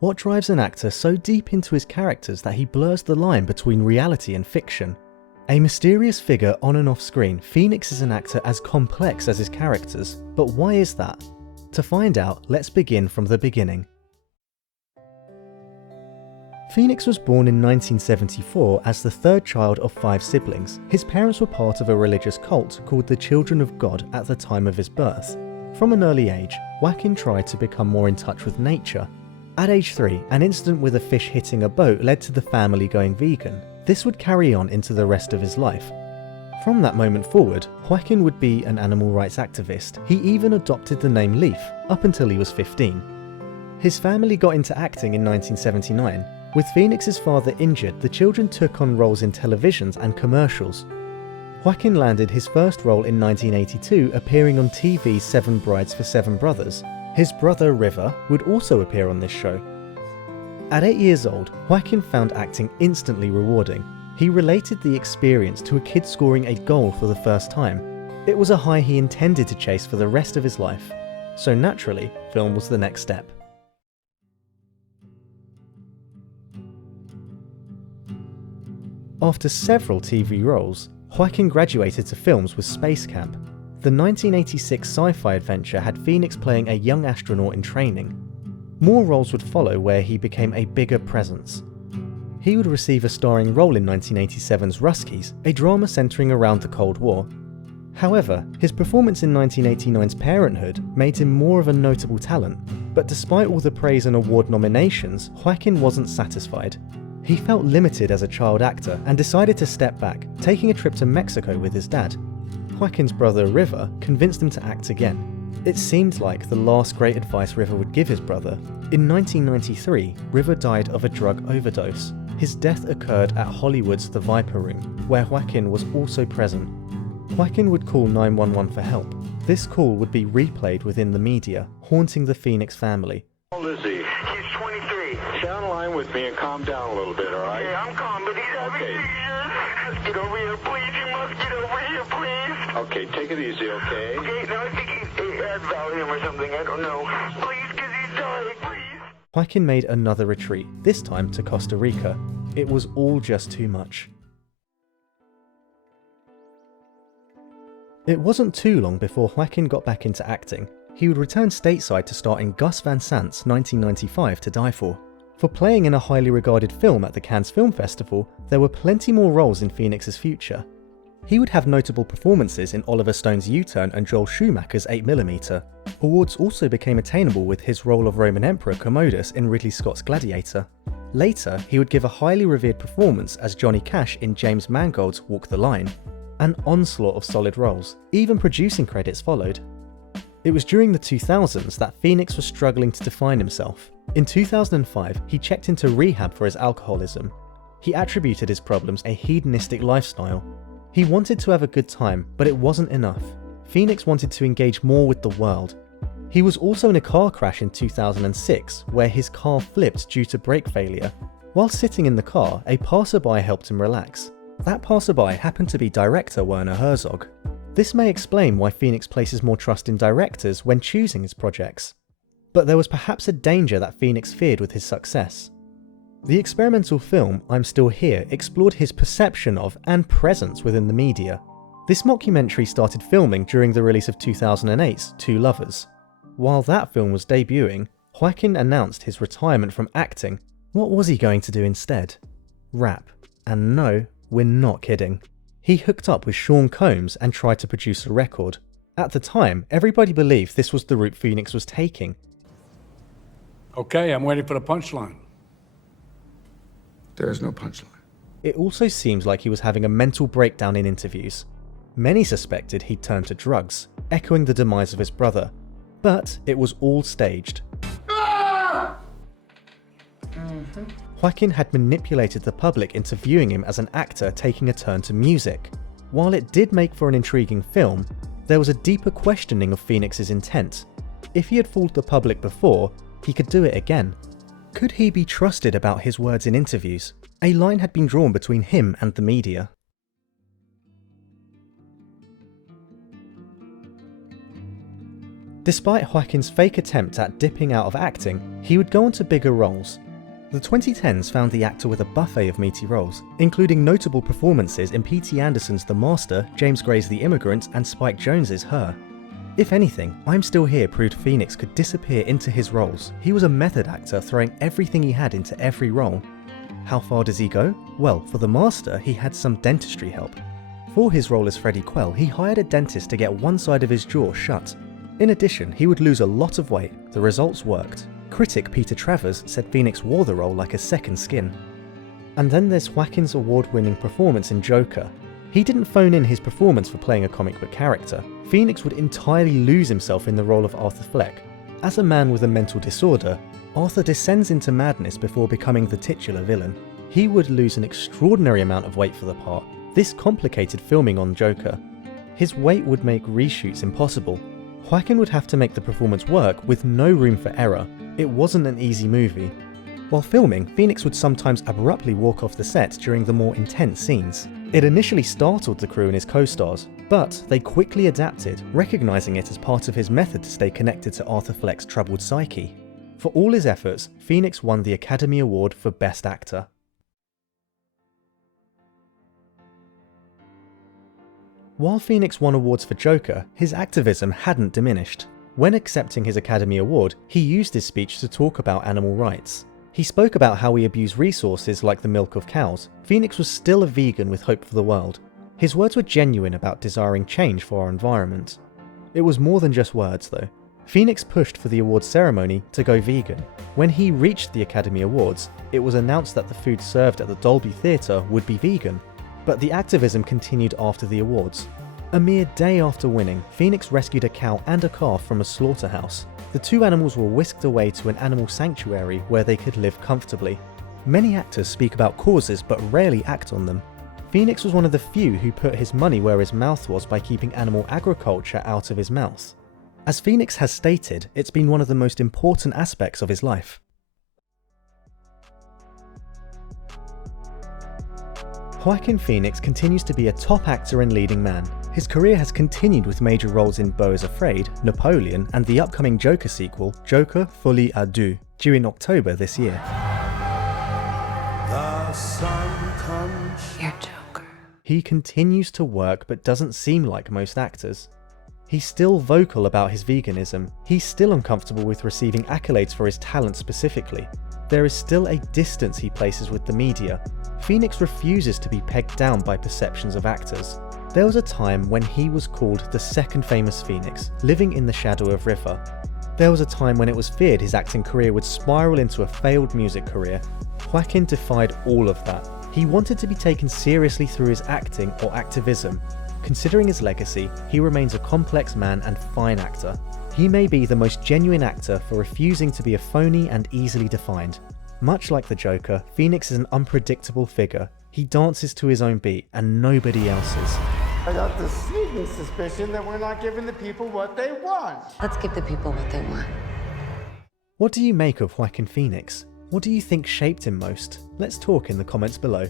What drives an actor so deep into his characters that he blurs the line between reality and fiction? A mysterious figure on and off screen, Phoenix is an actor as complex as his characters, but why is that? To find out, let's begin from the beginning. Phoenix was born in 1974 as the third child of 5 siblings. His parents were part of a religious cult called the Children of God at the time of his birth. From an early age, Joaquin tried to become more in touch with nature. At age 3, an incident with a fish hitting a boat led to the family going vegan. This would carry on into the rest of his life. From that moment forward, Joaquin would be an animal rights activist. He even adopted the name Leaf, up until he was 15. His family got into acting in 1979. With Phoenix's father injured, the children took on roles in televisions and commercials. Joaquin landed his first role in 1982, appearing on TV's 7 Brides for 7 Brothers. His brother River would also appear on this show. At 8 years old, Joaquin found acting instantly rewarding. He related the experience to a kid scoring a goal for the first time. It was a high he intended to chase for the rest of his life. So naturally, film was the next step. After several TV roles, Joaquin graduated to films with SpaceCamp. The 1986 sci-fi adventure had Phoenix playing a young astronaut in training. More roles would follow where he became a bigger presence. He would receive a starring role in 1987's Ruskies, a drama centering around the Cold War. However, his performance in 1989's Parenthood made him more of a notable talent, but despite all the praise and award nominations, Joaquin wasn't satisfied. He felt limited as a child actor and decided to step back, taking a trip to Mexico with his dad. Joaquin's brother River convinced him to act again. It seemed like the last great advice River would give his brother. In 1993, River died of a drug overdose. His death occurred at Hollywood's The Viper Room, where Joaquin was also present. Joaquin would call 911 for help. This call would be replayed within the media, haunting the Phoenix family. How old is he? He's 23. Stay on the line with me and calm down a little bit, all right? Yeah, I'm calm, but he's having seizures. Get over here, please. You must get over here, please. Okay, take it easy, okay? Okay, now I think he had Valium or something. I don't know. Please, because he's dying, please. Joaquin made another retreat, this time to Costa Rica. It was all just too much. It wasn't too long before Joaquin got back into acting. He would return stateside to star in Gus Van Sant's 1995 To Die For. For playing in a highly regarded film at the Cannes Film Festival, there were plenty more roles in Phoenix's future. He would have notable performances in Oliver Stone's U-Turn and Joel Schumacher's 8mm. Awards also became attainable with his role of Roman Emperor Commodus in Ridley Scott's Gladiator. Later, he would give a highly revered performance as Johnny Cash in James Mangold's Walk the Line. An onslaught of solid roles, even producing credits followed. It was during the 2000s that Phoenix was struggling to define himself. In 2005, he checked into rehab for his alcoholism. He attributed his problems a hedonistic lifestyle. He wanted to have a good time, but it wasn't enough. Phoenix wanted to engage more with the world. He was also in a car crash in 2006, where his car flipped due to brake failure. While sitting in the car, a passerby helped him relax. That passerby happened to be director Werner Herzog. This may explain why Phoenix places more trust in directors when choosing his projects. But there was perhaps a danger that Phoenix feared with his success. The experimental film I'm Still Here explored his perception of and presence within the media. This mockumentary started filming during the release of 2008's Two Lovers. While that film was debuting, Joaquin announced his retirement from acting. What was he going to do instead? Rap. And no, we're not kidding. He hooked up with Sean Combs and tried to produce a record. At the time, everybody believed this was the route Phoenix was taking. Okay, I'm waiting for the punchline. There's no punchline. It also seems like he was having a mental breakdown in interviews. Many suspected he'd turned to drugs, echoing the demise of his brother. But it was all staged. Joaquin had manipulated the public into viewing him as an actor taking a turn to music. While it did make for an intriguing film, there was a deeper questioning of Phoenix's intent. If he had fooled the public before, he could do it again. Could he be trusted about his words in interviews? A line had been drawn between him and the media. Despite Joaquin's fake attempt at dipping out of acting, he would go on to bigger roles. The 2010s found the actor with a buffet of meaty roles, including notable performances in P.T. Anderson's The Master, James Gray's The Immigrant, and Spike Jonze's Her. If anything, I'm Still Here proved Phoenix could disappear into his roles. He was a method actor throwing everything he had into every role. How far does he go? Well, for The Master, he had some dentistry help. For his role as Freddie Quell, he hired a dentist to get one side of his jaw shut. In addition, he would lose a lot of weight. The results worked. Critic Peter Travers said Phoenix wore the role like a second skin. And then there's Joaquin's award-winning performance in Joker. He didn't phone in his performance for playing a comic book character. Phoenix would entirely lose himself in the role of Arthur Fleck. As a man with a mental disorder, Arthur descends into madness before becoming the titular villain. He would lose an extraordinary amount of weight for the part. This complicated filming on Joker. His weight would make reshoots impossible. Joaquin would have to make the performance work with no room for error. It wasn't an easy movie. While filming, Phoenix would sometimes abruptly walk off the set during the more intense scenes. It initially startled the crew and his co-stars, but they quickly adapted, recognizing it as part of his method to stay connected to Arthur Fleck's troubled psyche. For all his efforts, Phoenix won the Academy Award for Best Actor. While Phoenix won awards for Joker, his activism hadn't diminished. When accepting his Academy Award, he used his speech to talk about animal rights. He spoke about how we abuse resources like the milk of cows. Phoenix was still a vegan with hope for the world. His words were genuine about desiring change for our environment. It was more than just words though. Phoenix pushed for the awards ceremony to go vegan. When he reached the Academy Awards, it was announced that the food served at the Dolby Theatre would be vegan. But the activism continued after the awards. A mere day after winning, Phoenix rescued a cow and a calf from a slaughterhouse. The two animals were whisked away to an animal sanctuary where they could live comfortably. Many actors speak about causes but rarely act on them. Phoenix was one of the few who put his money where his mouth was by keeping animal agriculture out of his mouth. As Phoenix has stated, it's been one of the most important aspects of his life. Joaquin Phoenix continues to be a top actor and leading man. His career has continued with major roles in Beau is Afraid, Napoleon, and the upcoming Joker sequel, Joker Folie à Deux, due in October this year. The sun comes. You're Joker. He continues to work but doesn't seem like most actors. He's still vocal about his veganism. He's still uncomfortable with receiving accolades for his talent specifically. There is still a distance he places with the media. Phoenix refuses to be pegged down by perceptions of actors. There was a time when he was called the second famous Phoenix, living in the shadow of River. There was a time when it was feared his acting career would spiral into a failed music career. Joaquin defied all of that. He wanted to be taken seriously through his acting or activism. Considering his legacy, he remains a complex man and fine actor. He may be the most genuine actor for refusing to be a phony and easily defined. Much like the Joker, Phoenix is an unpredictable figure. He dances to his own beat and nobody else's. I got the sneaking suspicion that we're not giving the people what they want. Let's give the people what they want. What do you make of Joaquin Phoenix? What do you think shaped him most? Let's talk in the comments below.